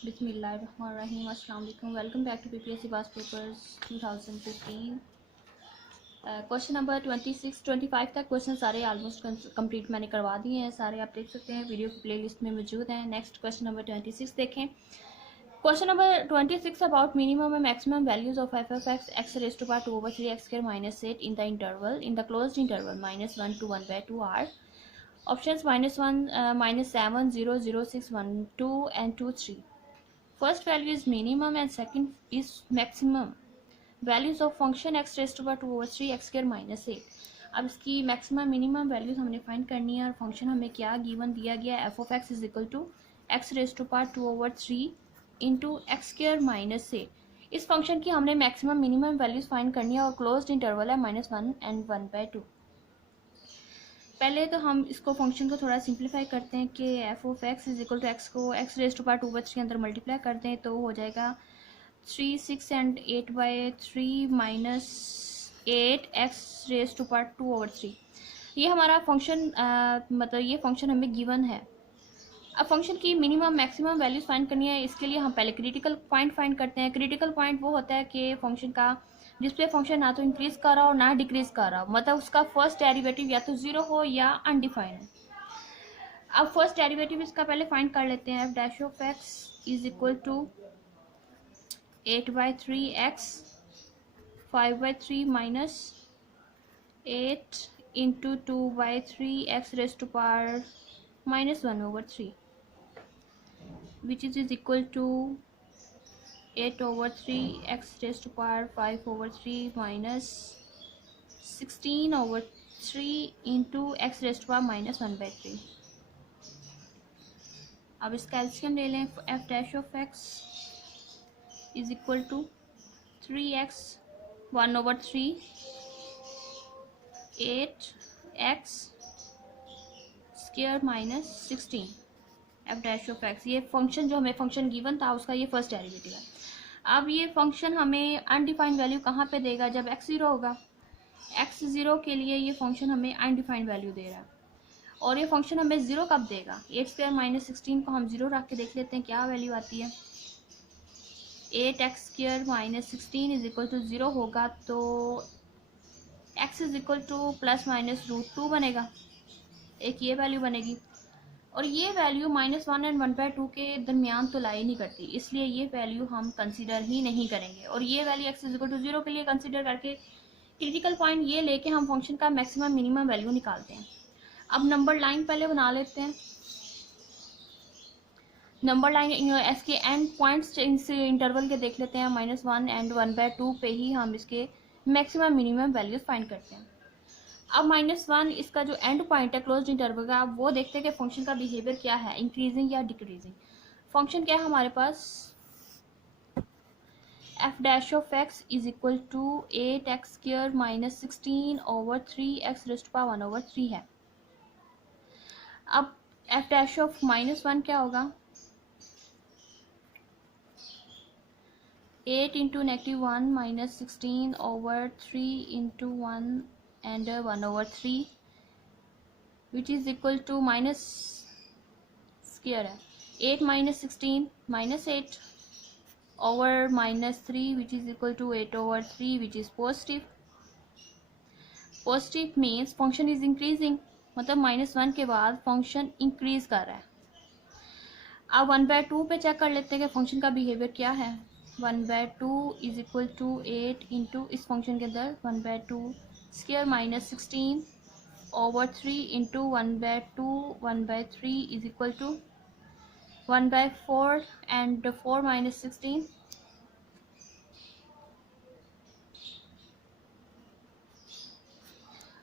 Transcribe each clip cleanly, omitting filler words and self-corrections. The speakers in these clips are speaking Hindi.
बिस्मिल्लाहिर्रहमानिर्रहीम। अस्सलाम वालेकुम। Welcome back to PPSC past papers 2015। Question number 26 25 तक क्वेश्चन सारे ऑलमोस्ट कंप्लीट मैंने करवा दिए हैं। सारे आप देख सकते हैं, वीडियो की प्लेलिस्ट में मौजूद हैं। नेक्स्ट क्वेश्चन नंबर 26 देखें। Question number 26 about minimum and maximum values of f of x x raise to power 2/3 x square minus 8 in the interval in the closed interval -1 to 1/2 are options -1 -7 0 0 6 1 2 and 2 3. First value is minimum and second is maximum. Values of function x raised to power 2/3 x square minus 8. अब इसकी मैक्सिमम मिनिमम वैल्यूज हमने फाइंड करनी है और फंक्शन हमें क्या गिवन दिया गया है, f of x is equal to x raise to power 2/3 into x square minus 8। इस फंक्शन की हमने मैक्सिमम मिनिमम वैल्यूज फाइंड करनी है और क्लोज्ड इंटरवल है -1 and 1/2। पहले तो हम इसको फंक्शन को थोड़ा सिंप्लीफाई करते हैं कि f of x is equal to x को एक्स रेज टू पावर 2/3 के अंदर मल्टीप्लाई कर दें तो हो जाएगा 3 6 and 8/3 minus 8 x raise to power 2/3। ये हमारा फंक्शन मतलब ये फंक्शन हमें गिवन है। अब फंक्शन की मिनिमम मैक्सिमम वैल्यूज फाइंड करनी है। इसके लिए हम पहले क्रिटिकल पॉइंट फाइंड करते हैं। क्रिटिकल पॉइंट वो होता है कि फंक्शन का जिसपे फंक्शन ना तो इंक्रीज कर रहा हो ना डिक्रीज कर रहा हो, मतलब उसका फर्स्ट डेरिवेटिव या तो जीरो हो या अनडिफाइंड। अब फर्स्ट डेरिवेटिव इसका पहले फाइंड कर लेते हैं। F dash of x is equal to 8/3 x 5/3 minus 8 into 2/3 x raise to power -1/3 which is equal to 8/3 x raised to power 5/3 minus 16/3 into x raised to power -1/3। अब इसका एलसीएम ले लें। f dash of x is equal to 3x 1/3 8x square minus 16 f dash of x. ये फंक्शन जो हमें फंक्शन गिवन था उसका ये फर्स्ट डेरिवेटिव है। अब ये फंक्शन हमें अनडिफाइंड वैल्यू कहाँ पे देगा, जब x 0 होगा। x 0 के लिए ये फंक्शन हमें अनडिफाइंड वैल्यू दे रहा है और ये फंक्शन हमें 0 कब देगा। 8 स्क्वायर माइनस 16 को हम 0 रख के देख लेते हैं क्या वैल्यू आती है। 8x square minus 16 is equal to 0 होगा तो x is equal to plus minus √2 बनेगा। एक ये वैल्यू बनेगी और ये वैल्यू -1 and 1/2 के दरमियान तो लाई नहीं करती, इसलिए ये वैल्यू हम कंसीडर ही नहीं करेंगे। और ये value x is equal to 0 के लिए कंसीडर करके क्रिटिकल पॉइंट ये लेके हम फंक्शन का मैक्सिमम मिनिमम वैल्यू निकालते हैं। अब नंबर लाइन पहले बना लेते हैं। नंबर लाइन इसके एंड पॉइंट्स इस इंटरवल के देख लेते हैं। -1 and 1/2 पे ही हम इसके मैक्सिमम मिनिमम वैल्यूज फाइंड करते हैं। अब -1 इसका जो एंड पॉइंट है क्लोज्ड इंटरवल का, अब वो देखते हैं कि फंक्शन का बिहेवियर क्या है, इंक्रीजिंग या डिक्रीजिंग। फंक्शन क्या है हमारे पास, f dash of x is equal to 8x square minus 16/3 x raised to power 1/3 है। अब एफ डैश ऑफ -1 क्या होगा, 8 into -1 minus 16/3 into 1 and 1/3 which is equal to minus square है 8 minus 16 minus 8 over -3 which is equal to 8/3 which is positive। Positive means function is increasing, मतलब -1 के बाद फंक्शन इंक्रीज कर रहा है। अब 1/2 पे चेक कर लेते हैं कि फंक्शन का बिहेवियर क्या है। 1/2 इज इक्वल टू 8 इंटू इस फंक्शन के अंदर 1/2 square minus 16/3 into 1/3 is equal to 1/4 and 4 minus 16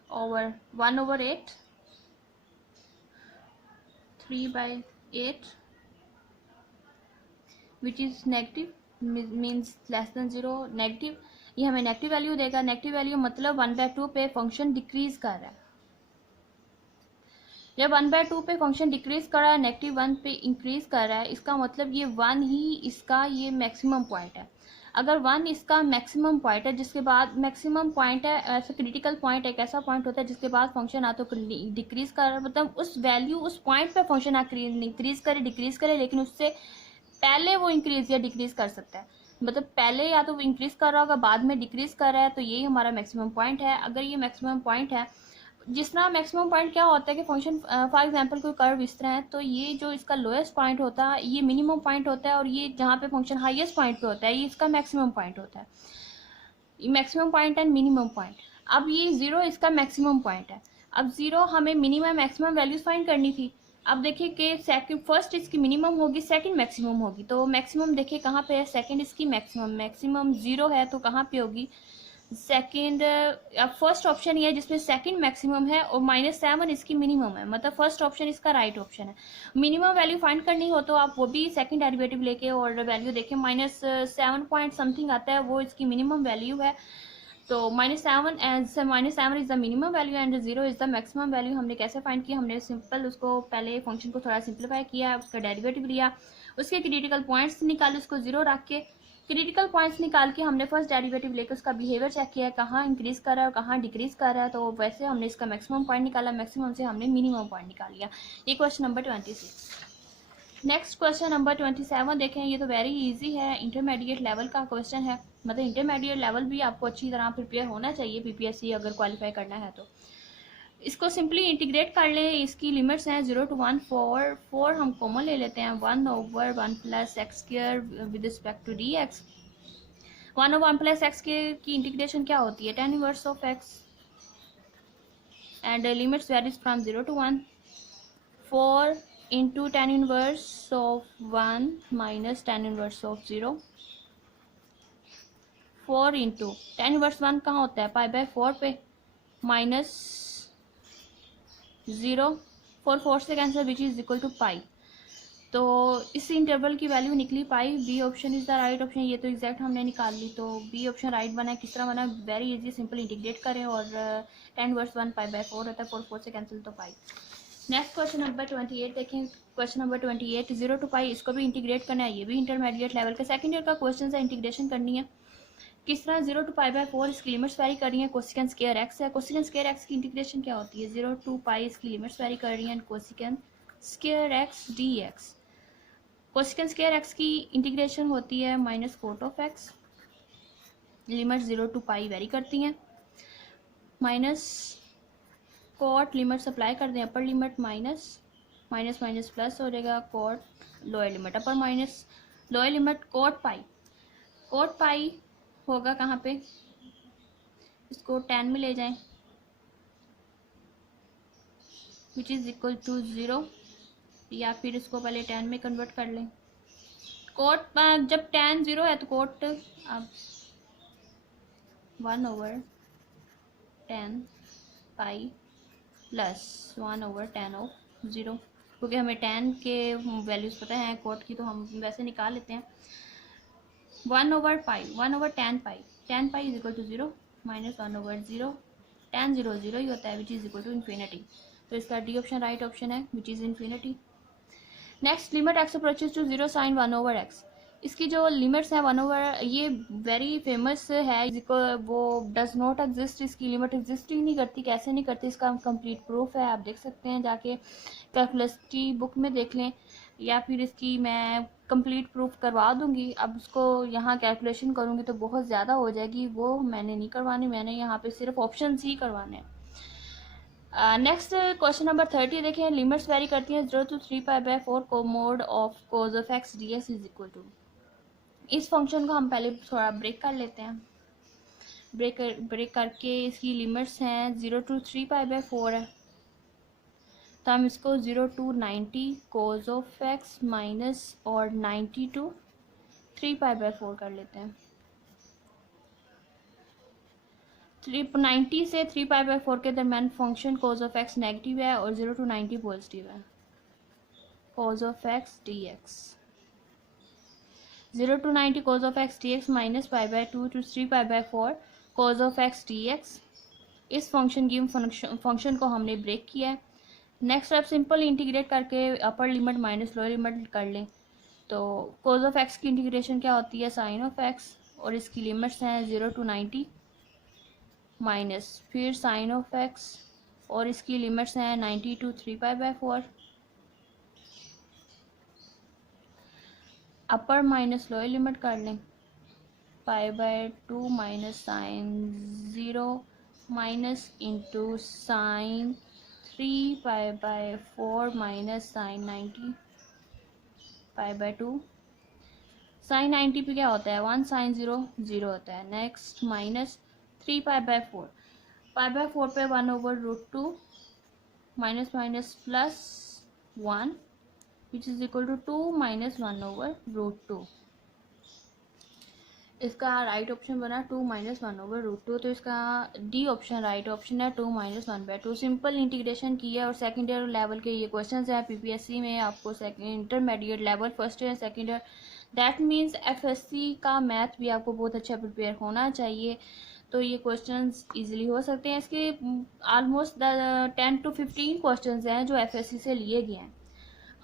over 1/8 3/8 which is negative means less than 0 negative. ये हमें नेगेटिव वैल्यू देगा। नेगेटिव वैल्यू मतलब 1/2 पे फंक्शन डिक्रीज कर रहा है। जब 1/2 पे फंक्शन डिक्रीज कर रहा है, -1 पे इंक्रीज कर रहा है, इसका मतलब ये 1 ही इसका ये मैक्सिमम पॉइंट है। अगर 1 इसका मैक्सिमम पॉइंट है, जिसके बाद मैक्सिमम पॉइंट है, ऐसा क्रिटिकल पॉइंट एक ऐसा पॉइंट होता है जिसके बाद फंक्शन ना तो डिक्रीज कर रहा है, मतलब उस वैल्यू उस पॉइंट पे फंक्शन ना इंक्रीज करे डिक्रीज करे, लेकिन उससे पहले वो इंक्रीज या डिक्रीज कर सकता है, मतलब पहले या तो वो इंक्रीज कर रहा होगा, बाद में डिक्रीज कर रहा है, तो यही हमारा मैक्सिमम पॉइंट है। अगर ये मैक्सिमम पॉइंट है, जिस तरह मैक्सिमम पॉइंट क्या होता है कि फंक्शन फॉर एग्जांपल कोई कर्व इस तरह है, तो ये जो इसका लोएस्ट पॉइंट होता है ये मिनिमम पॉइंट होता है, और ये जहाँ पे फंक्शन हाईएस्ट पॉइंट पे होता है ये इसका मैक्सिमम पॉइंट होता है। Maximum point and minimum point. अब ये जीरो इसका मैक्सिमम पॉइंट है। अब जीरो हमें मिनिमम मैक्सिमम वैल्यूज फाइंड करनी थी। अब देखिए कि सेकंड फर्स्ट इसकी मिनिमम होगी, सेकंड मैक्सिमम होगी, तो मैक्सिमम देखिए कहाँ पे है, सेकंड इसकी मैक्सिमम, मैक्सिमम जीरो है तो कहाँ पे होगी सेकंड। अब फर्स्ट ऑप्शन ये है जिसमें सेकंड मैक्सिमम है और -7 इसकी मिनिमम है, मतलब फर्स्ट ऑप्शन इसका राइट ऑप्शन है। मिनिमम वैल्यू फाइंड करनी हो तो आप वो भी सेकंड डेरिवेटिव लेके और वैल्यू देखें, -7 पॉइंट समथिंग आता है, वो इसकी मिनिमम वैल्यू है। तो -7 is the minimum value and 0 is the maximum value. हमने कैसे फाइंड किया, हमने सिंपल उसको पहले फंक्शन को थोड़ा सिंप्लीफाई किया, उसका डेरिवेटिव लिया, उसके क्रिटिकल पॉइंट्स निकाले, उसको जीरो रख के क्रिटिकल पॉइंट्स निकाल के हमने फर्स्ट डेरिवेटिव लेकर उसका बिहेवियर चेक किया, कहाँ इंक्रीज कर रहा है और कहाँ डिक्रीज कर रहा है, तो वैसे हमने इसका मैक्सिमम पॉइंट निकाला, मैक्सिमम से हमने मिनिमम पॉइंट निकाल लिया। ये question number 26। Next question number 27 देखें, ये तो वेरी इजी है, इंटरमीडिएट लेवल का क्वेश्चन है, मतलब इंटरमीडिएट लेवल भी आपको अच्छी तरह प्रिपेयर होना चाहिए पीपीएससी अगर क्वालिफाई करना है तो। इसको सिंपली इंटीग्रेट कर लें, इसकी लिमिट्स हैं 0 to 1, 4 हम कॉमन ले लेते हैं, 1/1 + x² with respect to d x. 1/1 + x की इंटीग्रेशन क्या होती है, tan inverse of x, and limits varies from 0 to 1, 4 into tan inverse of 1 minus tan inverse of 0, 4 into tan inverse 1 कहाँ होता है, π/4 पे, माइनस 0, 4 4 से cancel, which is equal to pi. तो इस इंटरवल की वैल्यू निकली pi. B option is the right option, ये तो एग्जैक्ट हमने निकाल ली, तो बी ऑप्शन राइट बना है। किस तरह बना, वेरी इजी, सिंपल इंटीग्रेट करें और tan inverse 1 π/4 होता है, 4 4 से कैंसिल तो पाई। नेक्स्ट क्वेश्चन नंबर 28 देखें, क्वेश्चन नंबर 28 0 to पाई, इसको भी इंटीग्रेट करना है, ये भी इंटरमीडिएट लेवल का सेकंड ईयर का क्वेश्चन है, इंटीग्रेशन करनी है। किस तरह, 0 to π/4 इसकी लिमिट्स वेरी कर रही है, कोसिकेंट स्क्वायर एक्स है, कोसिकेंट स्क्वायर एक्स की इंटीग्रेशन क्या होती है, 0 to पाई इसकी लिमिट्स वेरी कर रही है, cosecant square x d x. Cosecant square x की इंटीग्रेशन होती है -cot(x), limit 0 to pi very करती हैं, माइनस कॉट लिमिट अप्लाई कर दें, upper limit minus minus minus plus हो जाएगा, cot lower limit, upper minus lower limit cot pi, cot pi होगा कहाँ पे, इसको 10 में ले जाएं, विच इज इक्वल टू 0, या फिर इसको पहले 10 में कन्वर्ट कर लें। कॉट जब tan 0 है तो कॉट अब 1/10 पाई प्लस 1/10 ऑफ 0, क्योंकि हमें tan के वैल्यूज़ पता है कोट की, तो हम वैसे निकाल लेते हैं। 1/पाई 1/10 pi, 10 pi is equal to 0 minus 1/0, tan 0 0 ही होता है, which is equal to infinity, तो इसका डी ऑप्शन राइट ऑप्शन है, which is infinity. Next, limit x approaches to 0 sine 1/x, इसकी जो लिमिट्स हैं 1/, ये वेरी फेमस है, इसको वो डज नॉट एग्जिस्ट, इसकी लिमिट एग्जिस्ट ही नहीं करती। कैसे नहीं करती, इसका कंप्लीट प्रूफ है, आप देख सकते हैं जाके कैलकुलस की बुक में देख लें, या फिर इसकी मैं कंप्लीट प्रूफ करवा दूंगी। अब उसको यहाँ कैलकुलेशन करूँगी तो बहुत ज़्यादा हो जाएगी, वो मैंने नहीं करवानी, मैंने यहाँ पे सिर्फ ऑप्शन ही करवाने हैं। नेक्स्ट क्वेश्चन नंबर 30 देखें, लिमिट्स वेरी करती हैं 0 to 3π/4 को mod of cos of x d x is equal to. इस फंक्शन को हम पहले थोड़ा ब्रेक कर लेते हैं, ब्रेक करके इसकी लिमिट्स हैं 0 to 3π/4 है, तो हम इसको 0 to 90 cos of x minus और 90 to 3π/4 कर लेते हैं। 90 से 3π/4 के दरमियान function cos of x negative है और 0 to 90 पॉजिटिव है, cos of x d x, 0 to 90 cos of x d x minus π/2 to 3π/4 cos of x d x. इस फंक्शन की फंक्शन को हमने ब्रेक किया है। नेक्स्ट आप सिंपल इंटीग्रेट करके अपर लिमिट माइनस लोअर लिमिट कर लें, तो कोज ऑफ एक्स की इंटीग्रेशन क्या होती है, साइन ऑफ एक्स, और इसकी लिमिट्स हैं 0 to 90 माइनस फिर साइन ऑफ एक्स, और इसकी लिमिट्स हैं 90 to 3π/4। Upper minus lower limit कर लें, pi by 2 minus sine 0 minus into sine 3 pi by 4 minus sine 90 pi by 2। Sine 90 पे क्या होता है 1 साइन 0 0 होता है। Next minus 3 pi by 4, pi by 4 पे 1/√2 minus minus plus 1 which is equal to 2 minus 1/√2। इसका राइट ऑप्शन बना 2 माइनस 1/√2, तो इसका डी ऑप्शन राइट ऑप्शन है 2 माइनस 1/2। सिंपल इंटीग्रेशन की है और सेकेंड ईयर लेवल के ये क्वेश्चन हैं पीपीएससी में। आपको intermediate level first year second year that means FSc का मैथ भी आपको बहुत अच्छा प्रिपेयर होना चाहिए, तो ये क्वेश्चंस इजीली हो सकते हैं। इसके ऑलमोस्ट 10 to 15 क्वेश्चंस हैं जो एफएससी से लिए गए हैं।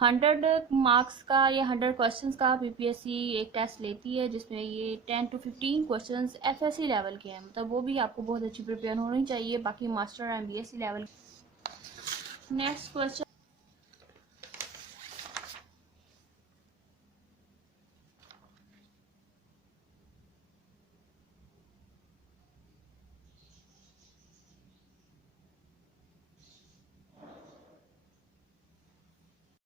100 मार्क्स का या 100 क्वेश्चंस का पीपीएससी एक टेस्ट लेती है जिसमें ये 10 to 15 क्वेश्चंस एफएससी लेवल के हैं, मतलब वो भी आपको बहुत अच्छी प्रिपेयर होनी चाहिए, बाकी master and BSc level. Next question